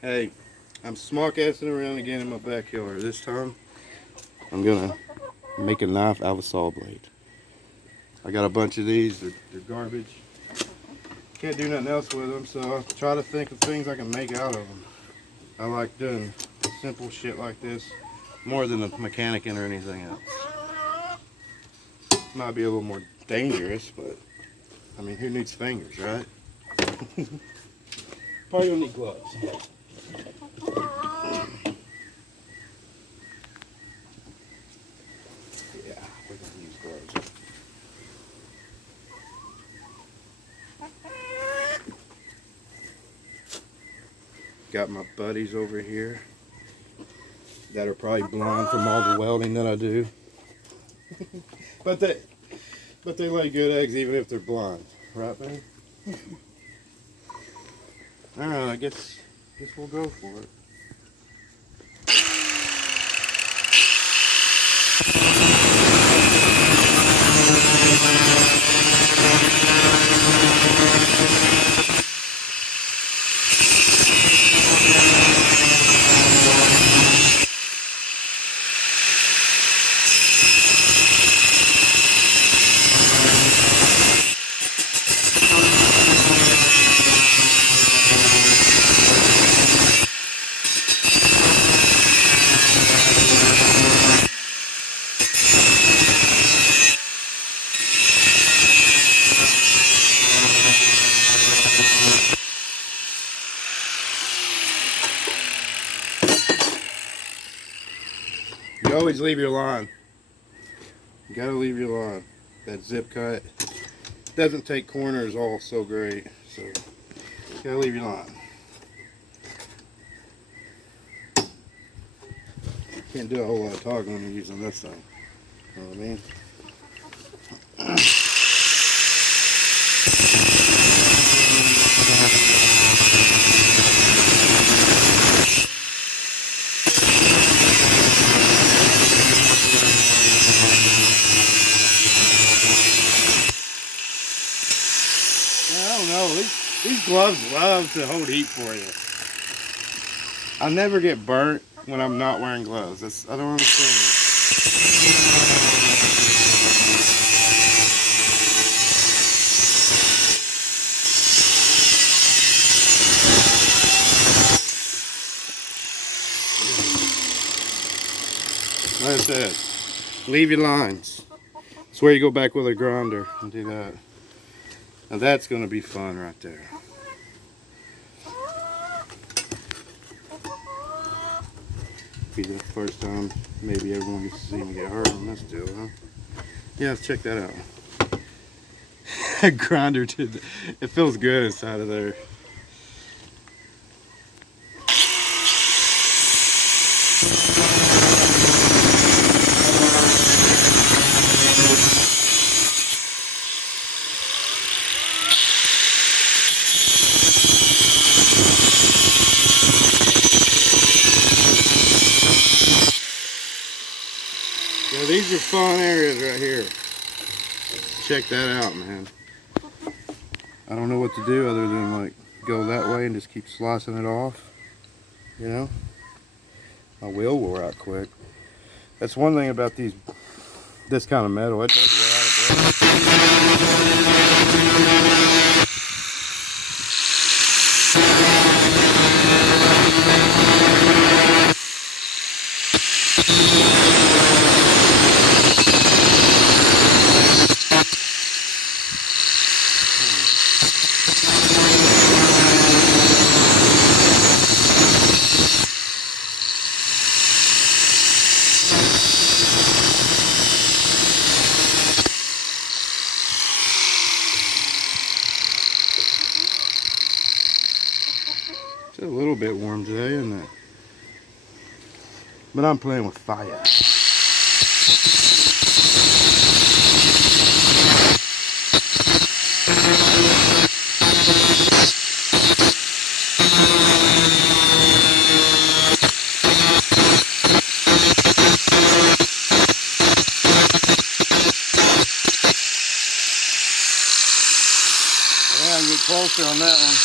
Hey, I'm smart-assing around again in my backyard. This time, I'm gonna make a knife out of a saw blade. I got a bunch of these. They're garbage. Can't do nothing else with them, so I'll try to think of things I can make out of them. I like doing simple shit like this more than a mechanicing or anything else. Might be a little more dangerous, but I mean, who needs fingers, right? Probably don't need gloves. Yeah, we're gonna use gloves. Got my buddies over here that are probably blind from all the welding that I do. but they lay good eggs even if they're blind, right, man? All right, I guess we'll go for it. You always leave your line. You gotta leave your line. That zip cut doesn't take corners all so great, so you gotta leave your line. Can't do a whole lot of talking when you're using this thing. You know what I mean? I don't know. These gloves love to hold heat for you. I never get burnt when I'm not wearing gloves. I don't understand it. Like I said, leave your lines. That's where you go back with a grinder and do that. Now that's going to be fun right there. Be the first time maybe everyone gets to see me get hurt on this deal, huh? Yeah, let's check that out. Grinder too. It feels good inside of there. Yeah, these are fun areas right here. Check that out, man. I don't know what to do other than like go that way and just keep slicing it off. You know? My wheel wore out quick. That's one thing about this kind of metal. It does wear out of It's a little bit warm today, isn't it? But I'm playing with fire. Yeah, I can get closer on that one.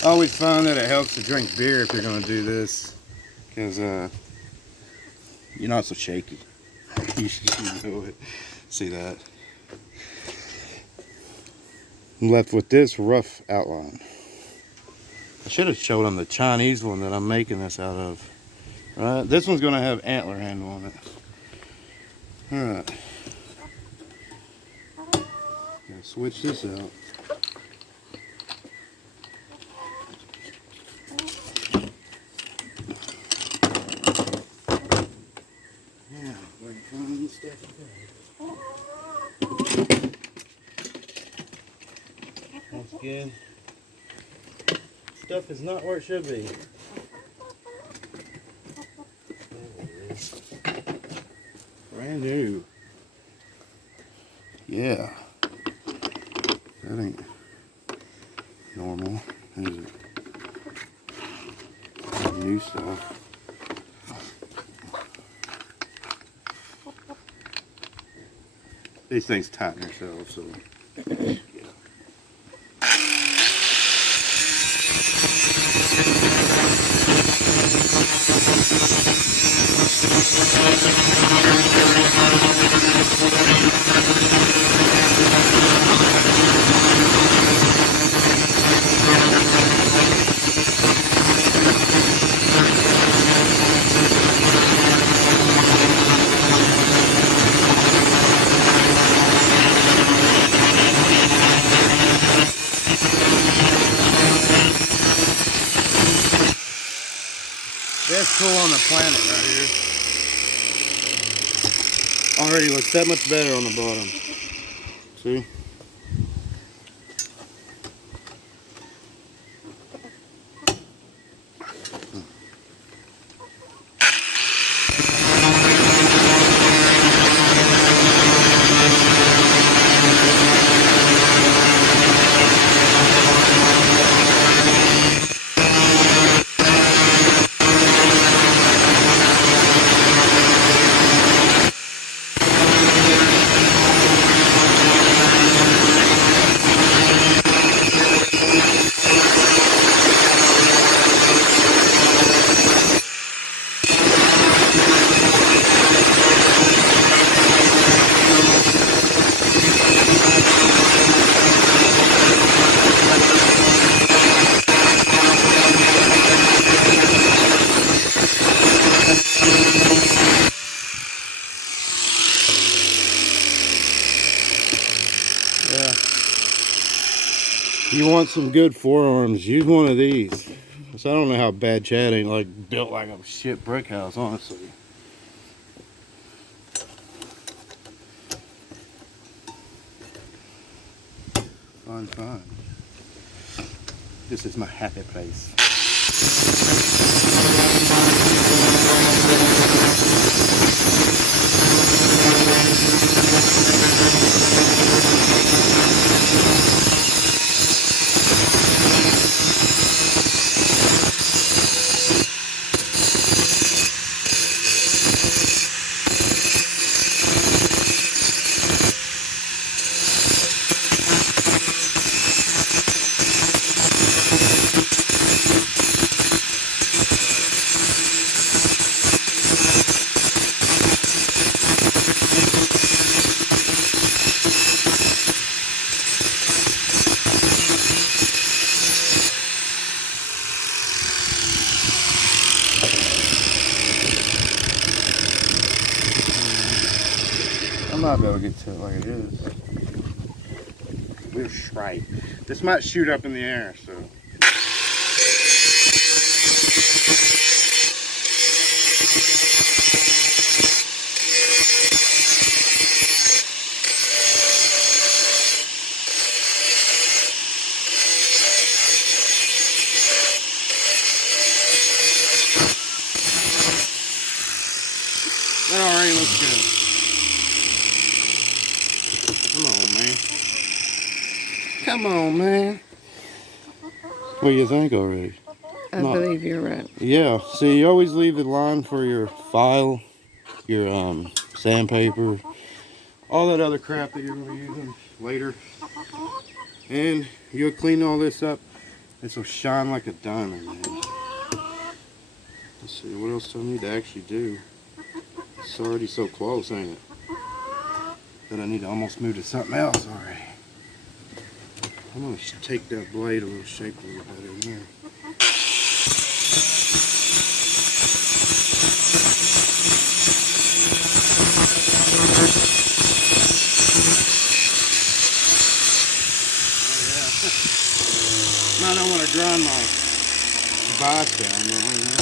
I always find that it helps to drink beer if you're going to do this, because you're not so shaky. You know it. See that? I'm left with this rough outline. I should have showed them the Chinese one that I'm making this out of. Right, this one's going to have antler handle on it. Alright. Gotta switch this out. Yeah, we're finding stuff again. Once again, stuff is not where it should be. Brand new. Yeah. That ain't normal, is it? New stuff. These things tighten themselves, so yeah. Best tool on the planet right here. Already looks that much better on the bottom. See? Yeah. You want some good forearms, use one of these. So I don't know how bad Chad ain't like built like a shit brick house, honestly. Fun. This is my happy place. I might be able to get to it like it is. We're right. This might shoot up in the air, so. That already looks good. Come on, man. What do you think already? I believe you're right. Yeah. See, you always leave the line for your file, your sandpaper, all that other crap that you're going to be using later. And you'll clean all this up This will shine like a diamond, man. Let's see, what else do I need to actually do? It's already so close, ain't it? That I need to almost move to something else already. I'm gonna take that blade a little shape a little better in there. Might not want to grind my vise down though, you know?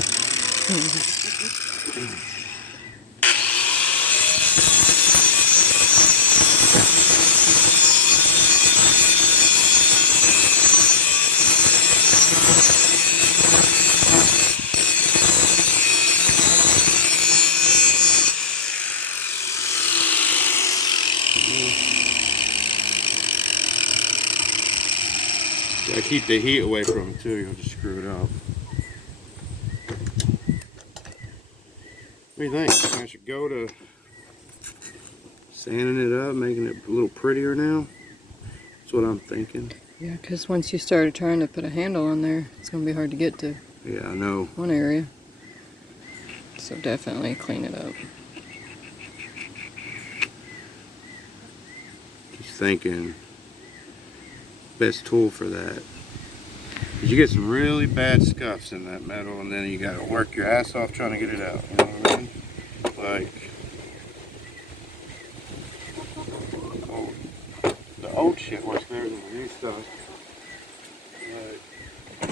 Gotta keep the heat away from it too, you'll just screw it up. What do you think? I should go to sanding it up, making it a little prettier now? That's what I'm thinking. Yeah, because once you started trying to put a handle on there, it's going to be hard to get to Yeah, I know. one area. So definitely clean it up. Just thinking, best tool for that. Cause you get some really bad scuffs in that metal, and then you gotta work your ass off trying to get it out. You know what I mean? Like, the old shit works better than the new stuff. Like,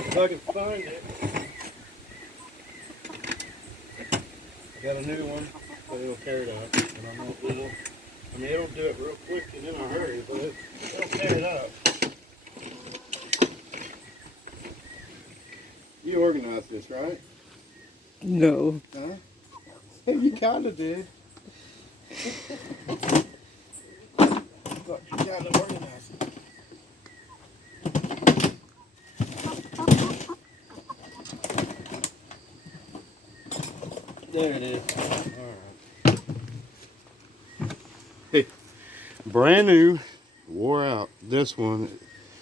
if I can find it. Got a new one, but it'll tear it up. And I'm not little. I mean, it'll do it real quick and in a hurry, but it'll tear it up. You organized this, right? No. Huh? You kind of did. But you kind of organized it. There it is. Alright. Hey, brand new, wore out. This one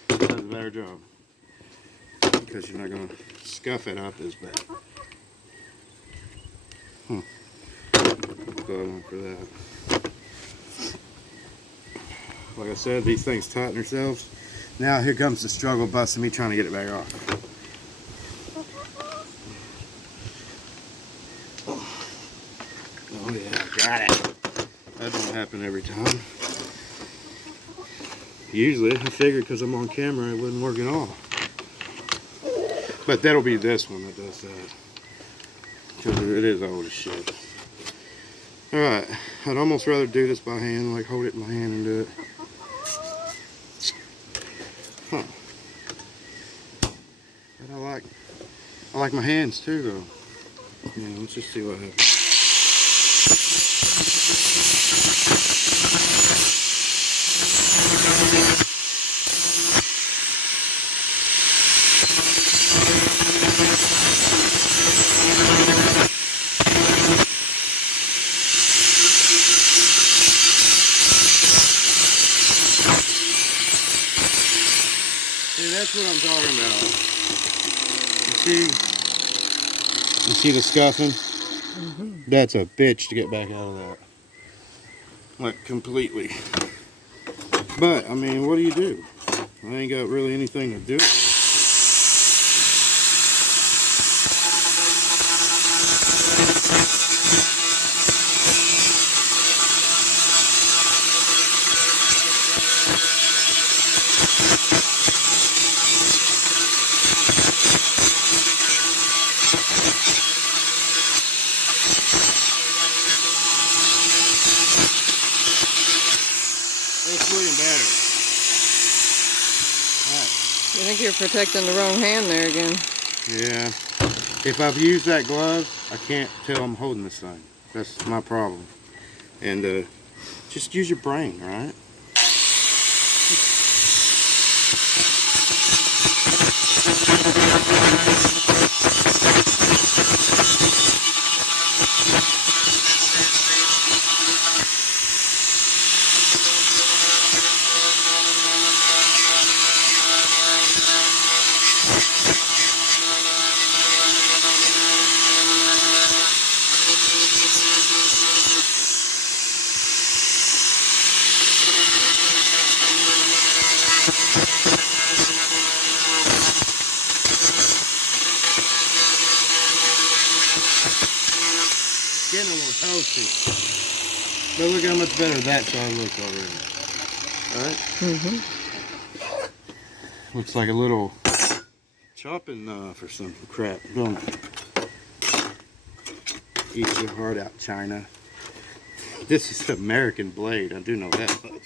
does a better job. Because you're not going to scuff it up as bad. Glad one for that. Like I said, these things tighten themselves. Now here comes the struggle bus of me trying to get it back off. Oh yeah, got it. That don't happen every time. Usually, I figured because I'm on camera it wouldn't work at all. But that'll be this one that does that. Because it is old as shit. Alright, I'd almost rather do this by hand, like hold it in my hand and do it. Huh. But I like my hands too though. Yeah, let's just see what happens. See, that's what I'm talking about. You see the scuffing? Mm-hmm. That's a bitch to get back out of that. Like, completely. But, I mean, what do you do? I ain't got really anything to do. It's looking better. I think you're protecting the wrong hand there again. Yeah. If I've used that glove, I can't tell I'm holding this thing. That's my problem. And just use your brain, right? Oh, see. But look how much better that side looks already. Alright? Mm-hmm. Looks like a little chopping knife or some crap, don't it? Eat your heart out, China. This is an American blade, I do know that much.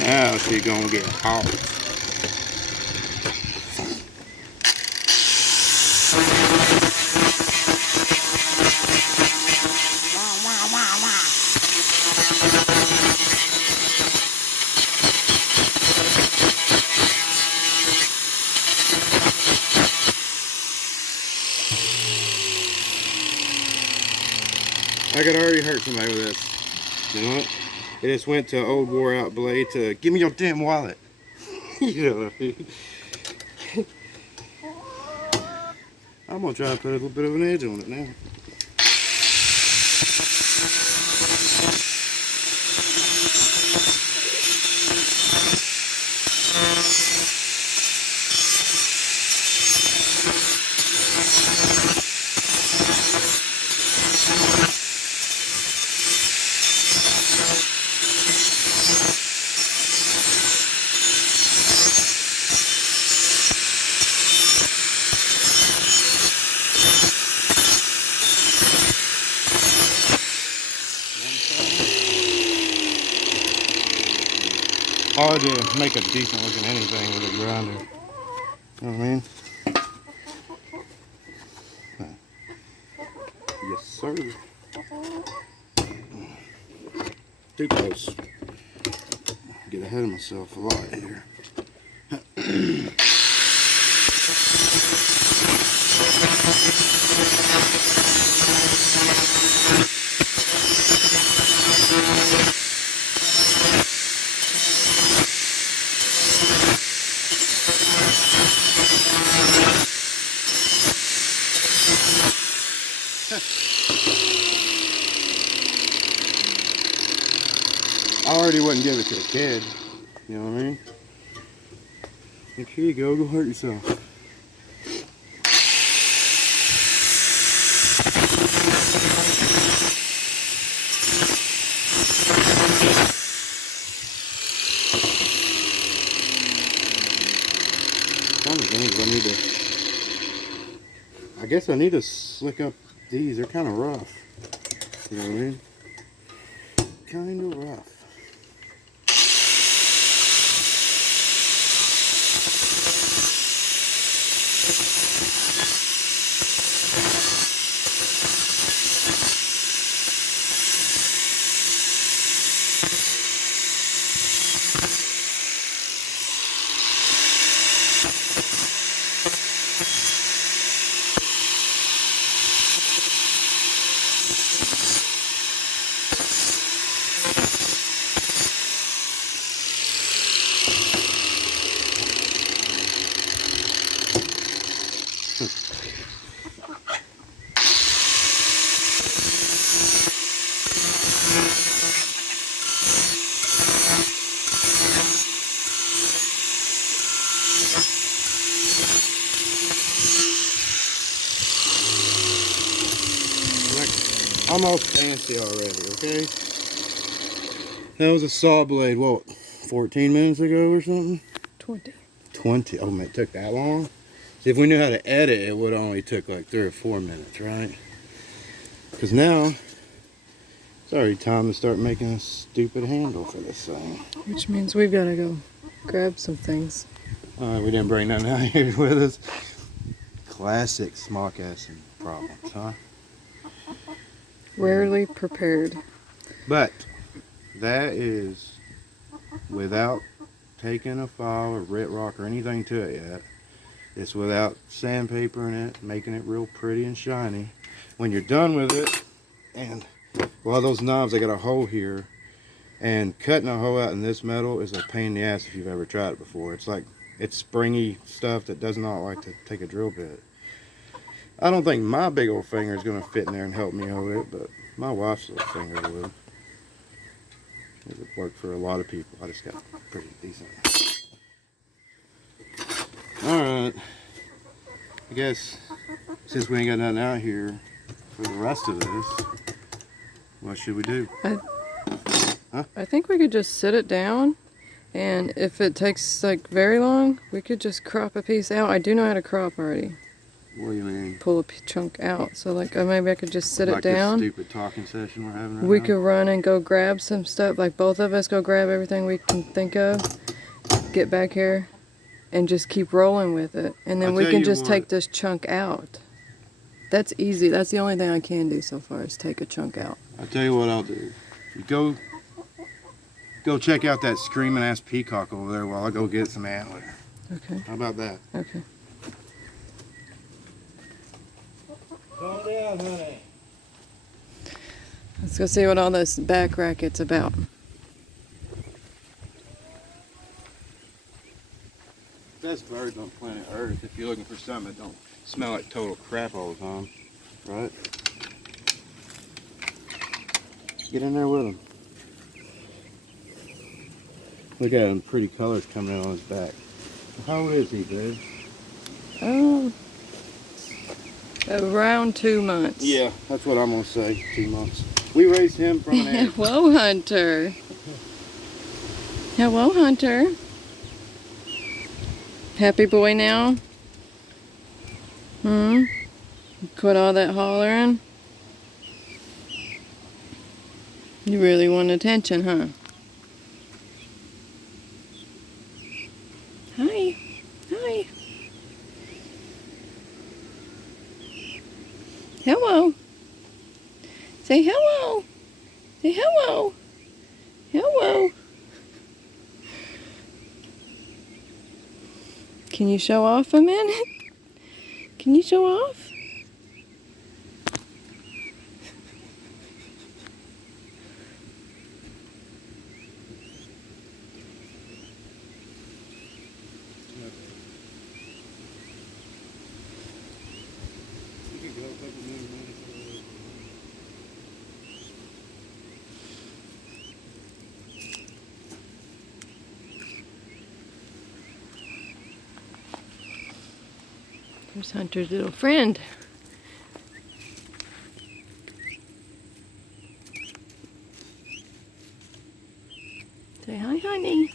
Now she's gonna get hot. I could already hurt somebody with this. You know what? It just went to old wore out blade to give me your damn wallet. You know what I mean? I'm gonna try to put a little bit of an edge on it now. Hard to make a decent looking anything with a grinder. You know what I mean? Yes, sir. Too close. Get ahead of myself a lot here. I already wouldn't give it to a kid. You know what I mean? Like, here you go hurt yourself. Some things I guess I need to slick up these. They're kind of rough. You know what I mean? Kind of rough. Almost fancy already, okay? That was a saw blade, what, 14 minutes ago or something? 20. 20. Oh man, it took that long? See, if we knew how to edit, it would only took like 3 or 4 minutes, right? Because now, it's already time to start making a stupid handle for this thing. Which means we've got to go grab some things. We didn't bring nothing out here with us. Classic smock acid problems, huh? Rarely prepared. But That is without taking a file or red rock or anything to it yet. It's without sandpapering it, making it real pretty and shiny. When you're done with it, and well, those knobs, they got a hole here, and cutting a hole out in this metal is a pain in the ass if you've ever tried it before. It's springy stuff that does not like to take a drill bit. I don't think my big old finger is going to fit in there and help me hold it, but my wife's little finger will. It would work for a lot of people. I just got pretty decent. Alright. I guess since we ain't got nothing out here for the rest of this, what should we do? I think we could just sit it down, and if it takes like very long, we could just crop a piece out. I do know how to crop already. What do you mean? Pull a chunk out. So like maybe I could just sit like it down. This stupid talking session we're having right We now? could run and go grab some stuff. Like both of us go grab everything we can think of. Get back here, and just keep rolling with it. And then I'll we tell can you just what. take this chunk out. That's easy. That's the only thing I can do so far is take a chunk out. I'll tell you what I'll do. You go check out that screaming ass peacock over there while I go get some antler. Okay. How about that? Okay. Calm down, honey. Let's go see what all this back racket's about. That's birds on planet Earth. If you're looking for something that don't smell like total crap all the time, right? Get in there with him. Look at him, pretty colors coming out on his back. How old is he, babe? Oh, around 2 months. Yeah, that's what I'm gonna say. 2 months. We raised him from an egg. Hello, Hunter. Hello, Hunter. Happy boy now? Quit all that hollering? You really want attention, huh? Hi. Hi. Hello. Say hello. Say hello. Hello. Can you show off a minute? Can you show off? There's Hunter's little friend. Say hi, honey.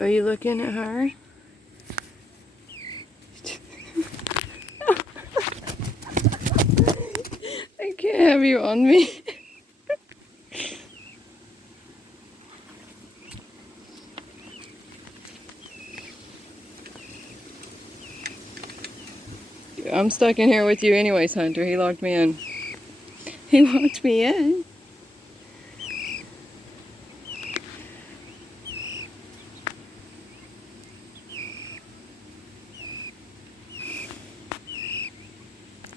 Are you looking at her? I can't have you on me. I'm stuck in here with you anyways, Hunter. He locked me in. He locked me in.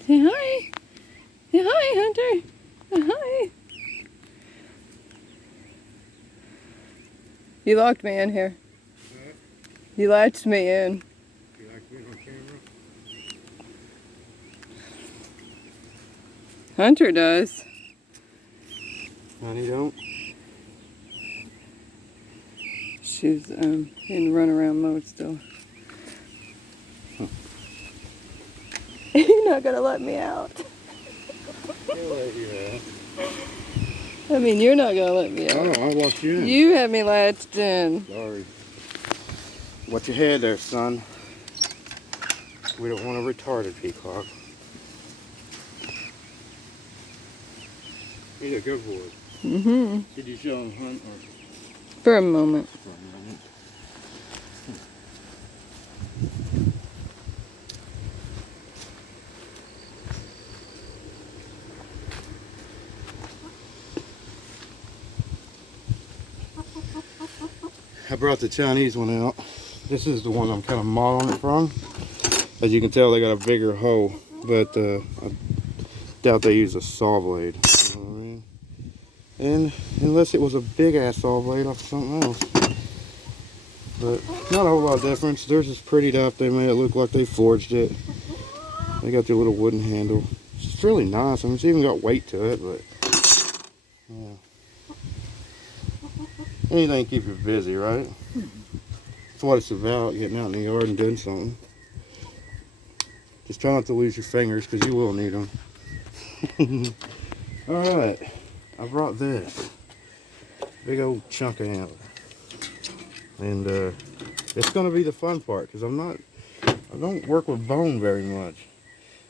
Say hi. Say hi, Hunter. Say hi. You locked me in here. What? You latched me in. You like being on camera? Hunter does. Honey, don't. She's in runaround mode still. You're not gonna let me out. I mean, you're not gonna let me out. Oh, I locked you in. You had me latched in. Sorry. Watch your head there, son. We don't want a retarded peacock. He's a good boy. Mm-hmm. Did you show him hunt or For a moment. for a minute? brought the Chinese one out. This is the one I'm kind of modeling it from. As you can tell, they got a bigger hole, but I doubt they use a saw blade. You know what I mean? And unless it was a big ass saw blade off something else. But not a whole lot of difference. Theirs is prettied up. They made it look like they forged it. They got their little wooden handle. It's really nice. I mean, it's even got weight to it, but yeah. Anything to keep you busy, right? That's what it's about, getting out in the yard and doing something. Just try not to lose your fingers, because you will need them. Alright, I brought this. Big old chunk of antler. And it's going to be the fun part, because I don't work with bone very much.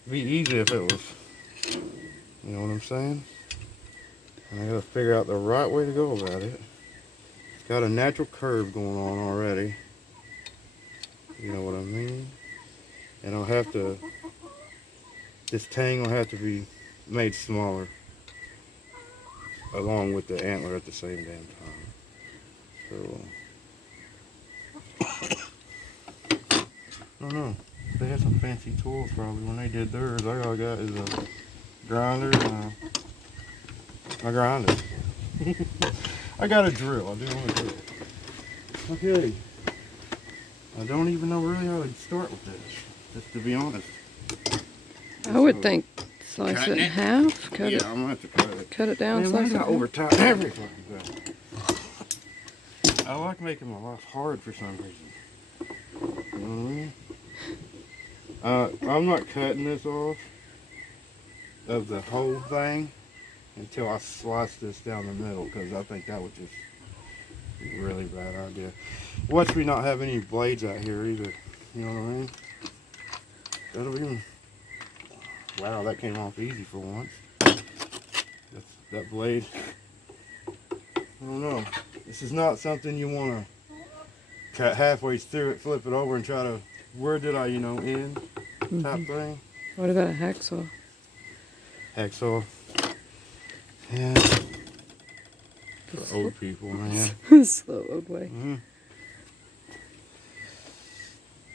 It'd be easy if it was, you know what I'm saying? And I got to figure out the right way to go about it. It's got a natural curve going on already. You know what I mean? And I'll have to, this tang will have to be made smaller along with the antler at the same damn time. So, I don't know. They had some fancy tools probably when they did theirs. All I got is a grinder and a grinder. I got a drill. I do want a drill. Okay. I don't even know really how to start with this, just to be honest. I would think slice it in half. Cut it. I'm gonna have to cut it. Cut it down. Man, Slice why it. not over top every fucking thing? I like making my life hard for some reason. You know what I mean? I'm not cutting this off of the whole thing until I slice this down the middle, because I think that would just be a really bad idea. Watch me not have any blades out here either. You know what I mean? That'll be. Wow, that came off easy for once. That blade. I don't know. This is not something you want to cut halfway through it, flip it over, and try to, where did I, end type thing. What about a hacksaw? Hacksaw. Yeah. For old people, man. Slow old way.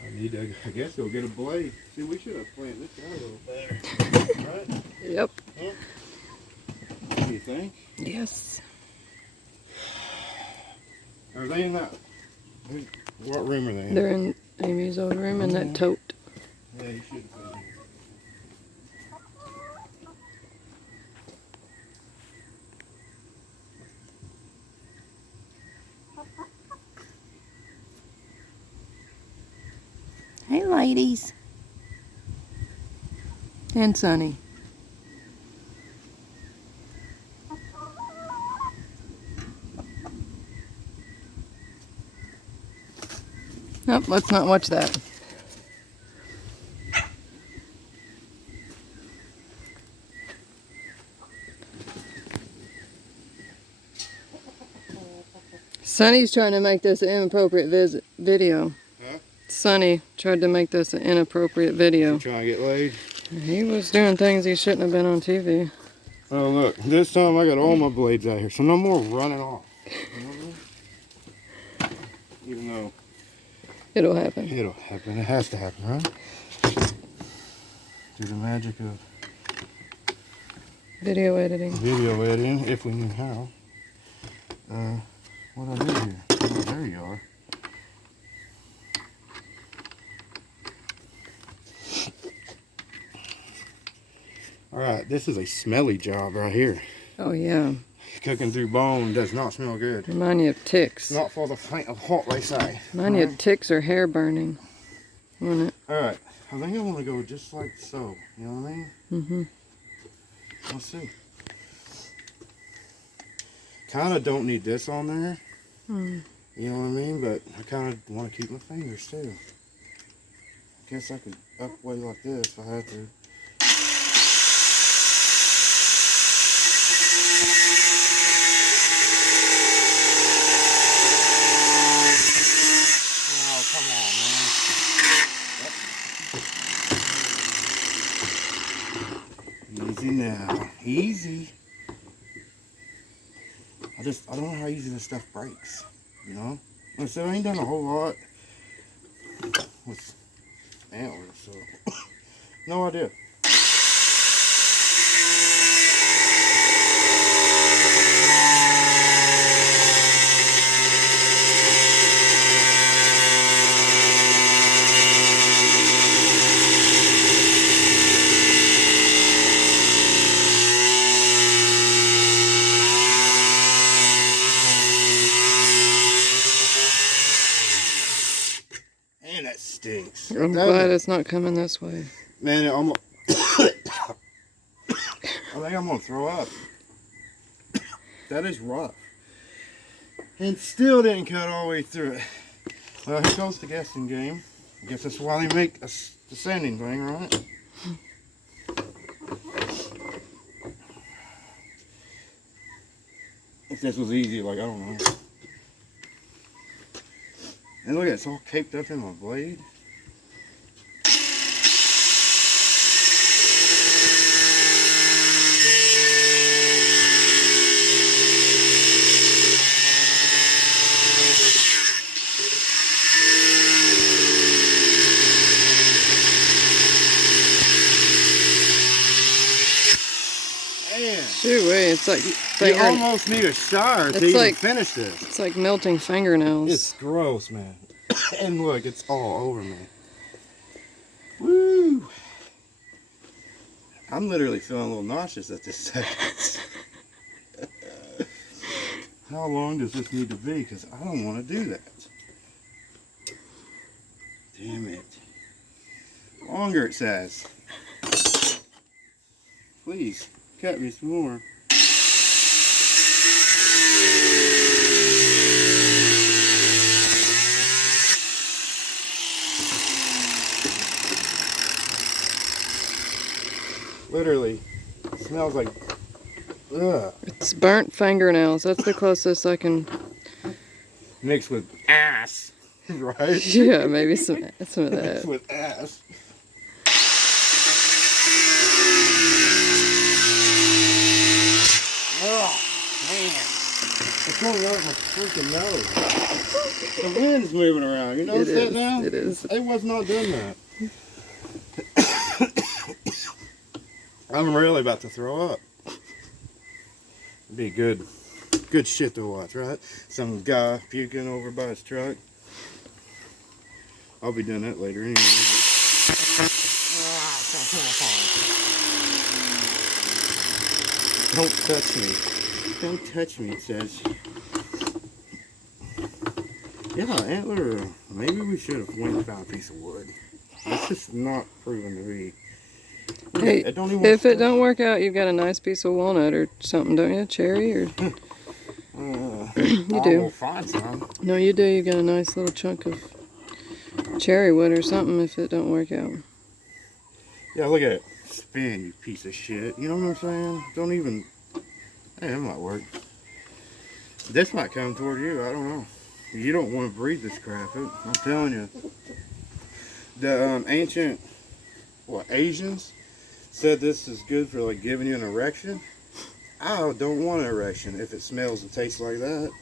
I need to, I guess, go get a blade. See, we should have planned this out a little better. Right? Yep. Huh? What do you think? Yes. Are they in that? What room are they in? They're in Amy's old room in that tote. Yeah, you should have been here. Hey, ladies. And Sonny. Nope, let's not watch that. Sonny's trying to make this an inappropriate video. Huh? Sonny tried to make this an inappropriate video. You trying to get laid? He was doing things he shouldn't have been on TV. Oh, look. This time I got all my blades out here, so no more running off. You know what I mean? Even though It'll happen. it'll happen. It has to happen, right? Through the magic of Video editing. video editing, if we knew how. What I do here? Oh, there you are. Alright, this is a smelly job right here. Oh yeah. Cooking through bone does not smell good. Remind you of ticks. Not for the faint of heart, they say. Remind you of ticks or hair burning. Wouldn't it? Alright, I think I want to go just like so. You know what I mean? Mm-hmm. Let's see. Kind of don't need this on there. Mm. You know what I mean? But I kind of want to keep my fingers too. I guess I could upway like this if I had to. Easy now. Easy. I don't know how easy this stuff breaks, you know? I said I ain't done a whole lot with antlers, so no idea. Man, that stinks. I'm glad it's not coming this way. Man, it almost. I think I'm gonna throw up. That is rough. And still didn't cut all the way through it. Well, here goes the guessing game. I guess that's why they make a descending thing, right? If this was easy, like, I don't know. And look at it, it's all caked up in my blade. Man, Shoot, wait, it's like you almost need a shower to even finish this. It's like melting fingernails. It's gross, man. And look, it's all over me. Woo! I'm literally feeling a little nauseous at this second. How long does this need to be? Because I don't want to do that. Damn it. Longer, it says. Please, cut me some more. Literally, it smells like, ugh. It's burnt fingernails. That's the closest I can. Mixed with ass, right? Yeah, maybe some of Mixed that. with ass. Oh, man. It's going out my freaking nose. The wind's moving around. You notice that now? It is. It was not doing that. I'm really about to throw up. It'd be good shit to watch, right? Some guy puking over by his truck. I'll be doing that later anyway. Don't touch me. Don't touch me, it says. Yeah, antler. Maybe we should have went and found a piece of wood. That's just not proven to be. Hey, if it don't work out, you've got a nice piece of walnut or something, don't you? Cherry or you do. We'll find some. No, you do. You got a nice little chunk of cherry wood or something. If it don't work out. Yeah, look at it. Spin, you piece of shit. You know what I'm saying? Don't even. Hey, that might work. This might come toward you. I don't know. You don't want to breathe this crap. I'm telling you. The ancient Asians said this is good for like giving you an erection. I don't want an erection if it smells and tastes like that.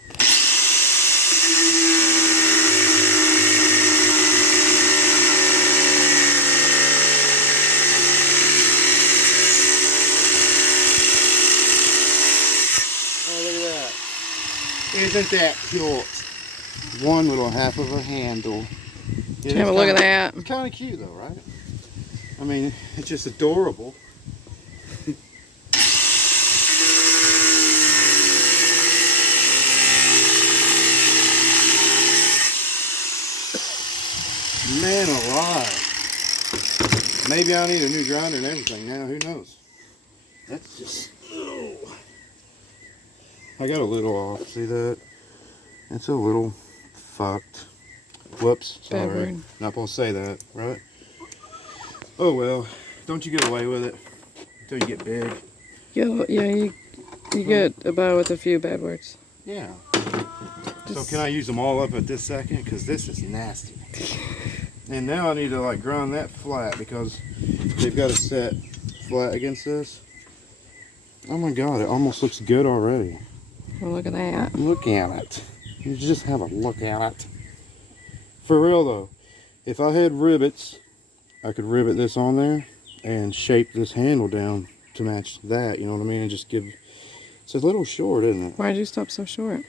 Oh, look at that. Isn't that cute? One little half of a handle. Yeah, Have a look at that. It's kind of cute though, right? I mean, it's just adorable. Man alive. Maybe I need a new grinder and everything now, who knows? That's just, oh. I got a little off, see that? It's a little fucked. Whoops, Bad sorry. word. Not supposed to say that, right? Oh well, don't you get away with it until you get big. Yeah, you get by with a few bad words. Yeah. So can I use them all up at this second? Because this is nasty. And now I need to like grind that flat because they've got it set flat against this. Oh my god, it almost looks good already. Well, look at that. Look at it. You just have a look at it. For real though, if I had rivets, I could rivet this on there and shape this handle down to match that, you know what I mean? And just give, it's a little short, isn't it? Why'd you stop so short?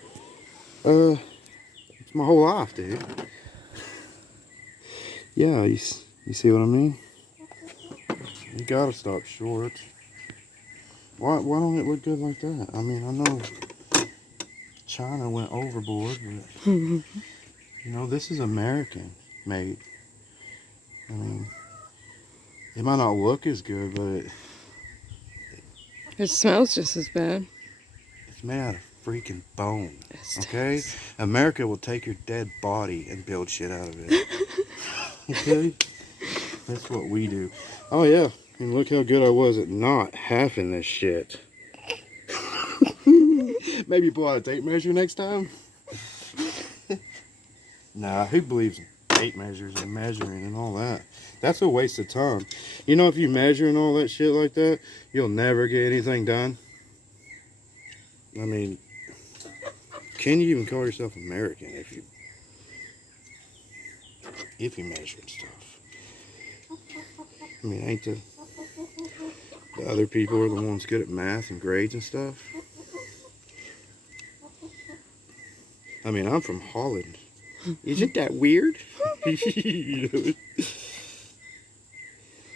It's my whole life, dude. Yeah, you see what I mean? You gotta stop short. Why don't it look good like that? I mean, I know China went overboard, but you know, this is American made. I mean, it might not look as good, but It smells just as bad. it's made out of freaking bone. It Okay? stinks. America will take your dead body and build shit out of it. Okay? That's what we do. Oh yeah, and look how good I was at not halving this shit. Maybe pull out a tape measure next time? Nah, who believes in tape measures and measuring and all that? That's a waste of time. You know, if you measure and all that shit like that, you'll never get anything done. I mean, can you even call yourself American if you measure and stuff? I mean, ain't the other people are the ones good at math and grades and stuff? I mean, I'm from Holland. Isn't that weird? You know?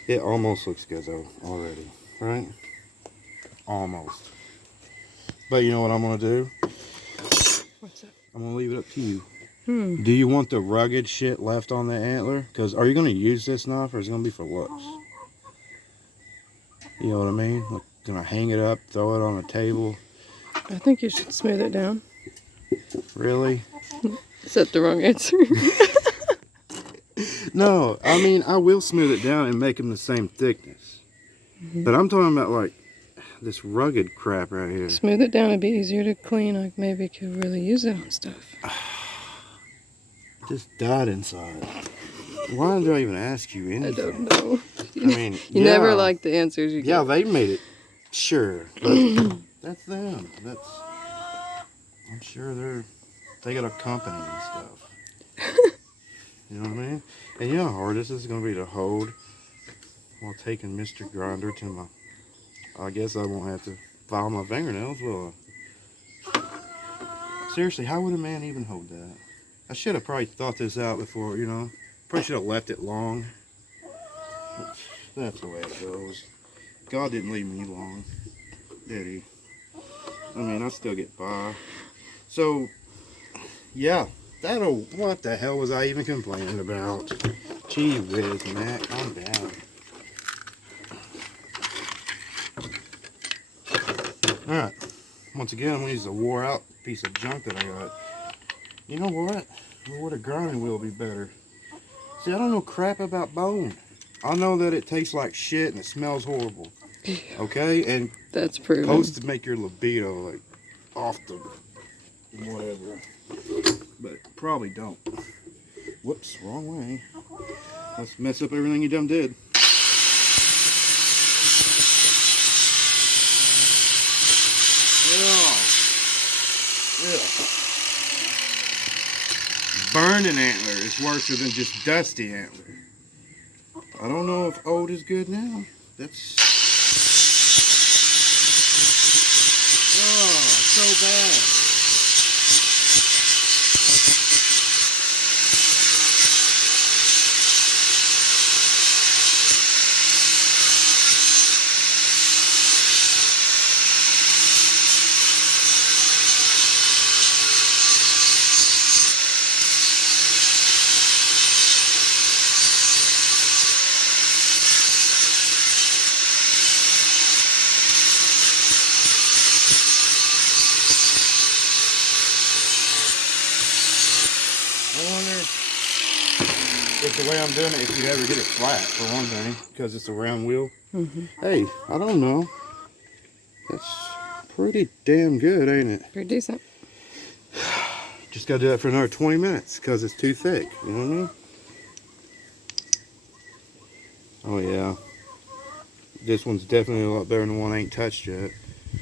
It almost looks good though, already, right? Almost. But you know what I'm gonna do? What's up? I'm gonna leave it up to you. Do you want the rugged shit left on the antler? Because are you gonna use this knife or is it gonna be for looks? You know what I mean? Like, gonna hang it up, throw it on a table? I think you should smooth it down. Really? Is that the wrong answer? No, I mean, I will smooth it down and make them the same thickness. But I'm talking about like this rugged crap right here. Smooth it down, it'd be easier to clean. Like maybe you could really use it on stuff. Just died inside. Why did I even ask you anything? I don't know. I mean, You never like the answers you get. Yeah, they made it. Sure, but that's them. I'm sure they got a company and stuff. You know what I mean? And you know how hard this is going to be to hold while taking Mr. Grinder to my... I guess I won't have to file my fingernails, will I? Seriously, how would a man even hold that? I should have probably thought this out before, you know. Probably should have left it long. That's the way it goes. God didn't leave me long, did he? I mean, I still get by. So, yeah. What the hell was I even complaining about? Gee whiz, Matt, calm down. Alright, once again, I'm going to use a wore out piece of junk that I got. You know what? Would a grinding wheel be better? See, I don't know crap about bone. I know that it tastes like shit and it smells horrible. Okay? And That's proven. supposed to make your libido like off the whatever. But probably don't. Whoops, wrong way. Let's mess up everything you done did. Burning antler is worse than just dusty antler. I don't know if old is good now. That's... Oh, so bad. I wonder if the way I'm doing it, if you ever get it flat, for one thing, because it's a round wheel. Hey, I don't know. That's pretty damn good, ain't it? Pretty decent. Just gotta do that for another 20 minutes, because it's too thick, you know what I mean? Oh yeah. This one's definitely a lot better than the one I ain't touched yet.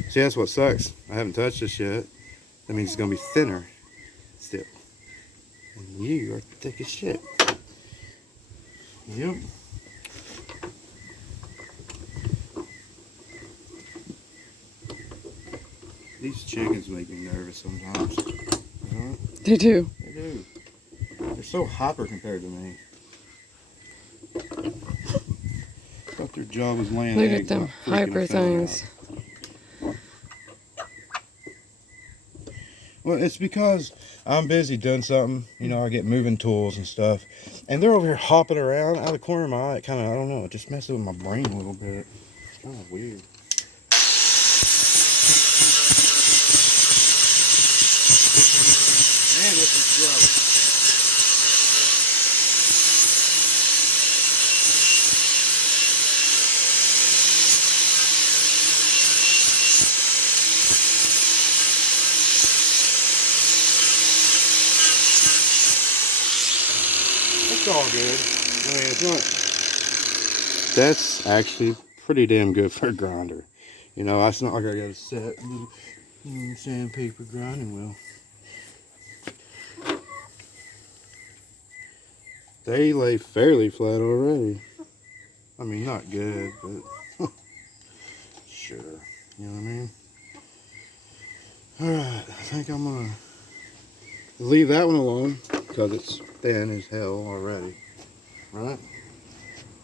See, that's what sucks. I haven't touched this yet. That means it's gonna be thinner. still. And you are thick as shit. Yep. These chickens make me nervous sometimes. You know? They do. They do. They're so hyper compared to me. Thought their job was laying Look eggs. at them not freaking hyper a family things. out. Well, it's because I'm busy doing something. You know, I get moving tools and stuff. And they're over here hopping around out of the corner of my eye. It kind of, I don't know, it just messes with my brain a little bit. It's kind of weird. Man, this is gross. It's all good. I mean, it's not. That's actually pretty damn good for a grinder. You know, it's not like I got a set little sandpaper grinding wheel. They lay fairly flat already. I mean, not good, but sure. You know what I mean? Alright, I think I'm gonna leave that one alone because it's thin as hell already. Right?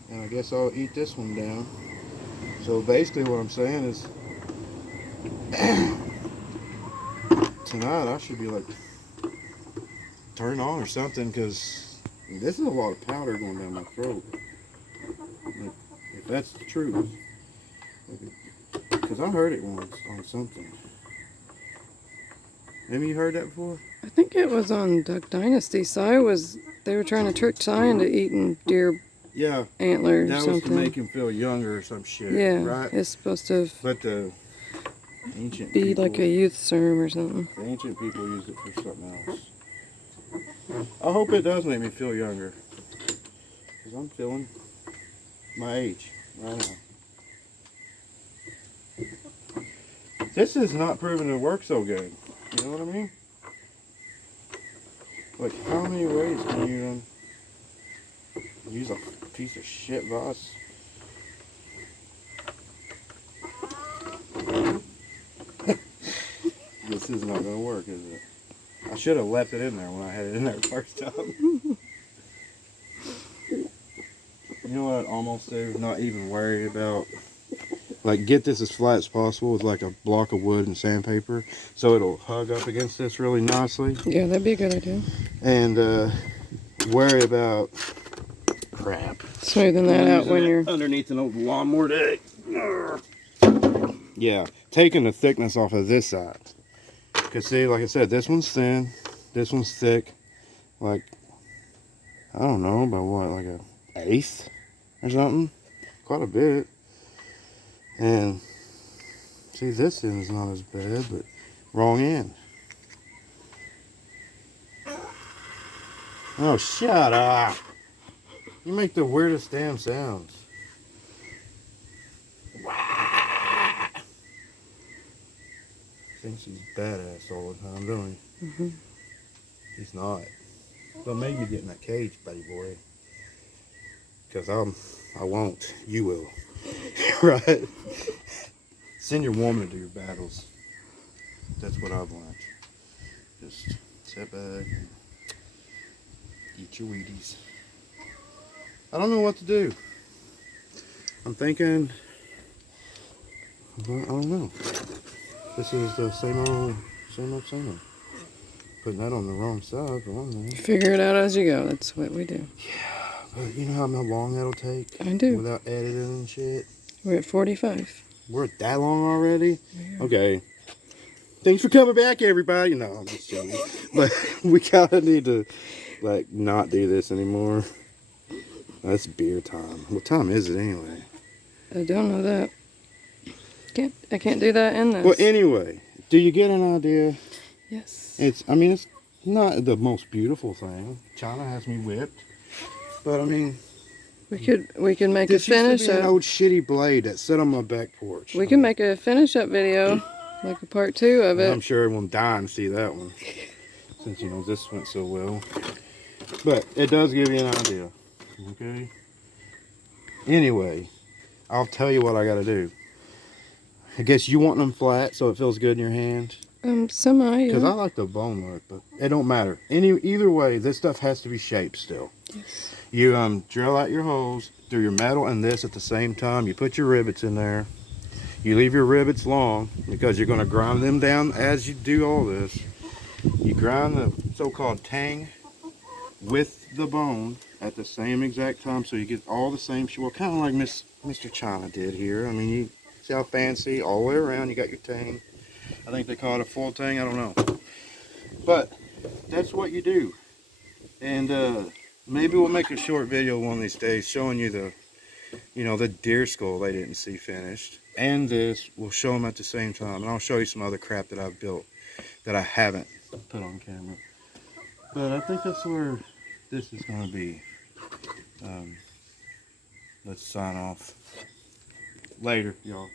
And I guess I'll eat this one down. So basically what I'm saying is tonight I should be like turned on or something, because this is a lot of powder going down my throat. Like, if that's the truth. Because I heard it once on something. Maybe you heard that before? I think it was on Duck Dynasty. They were trying to trick Cy into eating deer Yeah. antler or That was something. to make him feel younger or some shit. Yeah, Right? it's supposed to But the ancient be people, like a youth serum or something. the ancient people used it for something else. I hope it does make me feel younger. Because I'm feeling my age right now. This is not proving to work so good. You know what I mean? Like, how many ways can you use a piece of shit vase? This is not going to work, is it? I should have left it in there when I had it in there the first time. You know what I'd almost do? Not even worry about... Like, get this as flat as possible with like a block of wood and sandpaper, so it'll hug up against this really nicely. Yeah, that'd be a good idea. And worry about crap. Smoothing that out when you're... underneath an old lawnmower deck. Yeah, taking the thickness off of this side. Because see, like I said, this one's thin, this one's thick. Like, I don't know, about what, like a eighth or something? Quite a bit. And see, this end's not as bad, but wrong end. Oh, shut up. You make the weirdest damn sounds. Thinks he's badass all the time, don't he? Mm-hmm. He's not. Don't make me get in that cage, buddy boy. Because I won't. You will. Right? Send your woman to do your battles. That's what I've learned. Just sit back and eat your Wheaties. I don't know what to do. I'm thinking, I don't know. This is the same old. Putting that on the wrong side for one thing. Figure it out as you go. That's what we do. Yeah, but you know how long that'll take? I do. Without editing and shit. We're at 45. We're at that long already? Yeah. Okay. Thanks for coming back, everybody. No, I'm just joking. But we kind of need to, like, not do this anymore. That's beer time. What time is it anyway? I don't know that. I can't do that in this. Well, anyway, do you get an idea? Yes. It's not the most beautiful thing. China has me whipped. But, I mean... We could make a this finish used to be an up. old shitty blade that sat on my back porch. We can make a finish up video, like a part 2 of it. I'm sure everyone dying to see that one. since you know this went so well. But it does give you an idea. Okay. Anyway, I'll tell you what I gotta do. I guess you want them flat so it feels good in your hand. Semi, Because I yeah. like the bone look, but it don't matter. Either way, this stuff has to be shaped still. Yes. You drill out your holes through your metal and this at the same time. You put your rivets in there. You leave your rivets long because you're going to grind them down as you do all this. You grind the so-called tang with the bone at the same exact time so you get all the same, well, kind of like Mr. China did here. I mean, you see how fancy all the way around. You got your tang. I think they call it a full tang. I don't know. But that's what you do. And maybe we'll make a short video one of these days showing you the deer skull they didn't see finished. And this, we'll show them at the same time. And I'll show you some other crap that I've built that I haven't put on camera. But I think that's where this is going to be. Let's sign off. Later, y'all.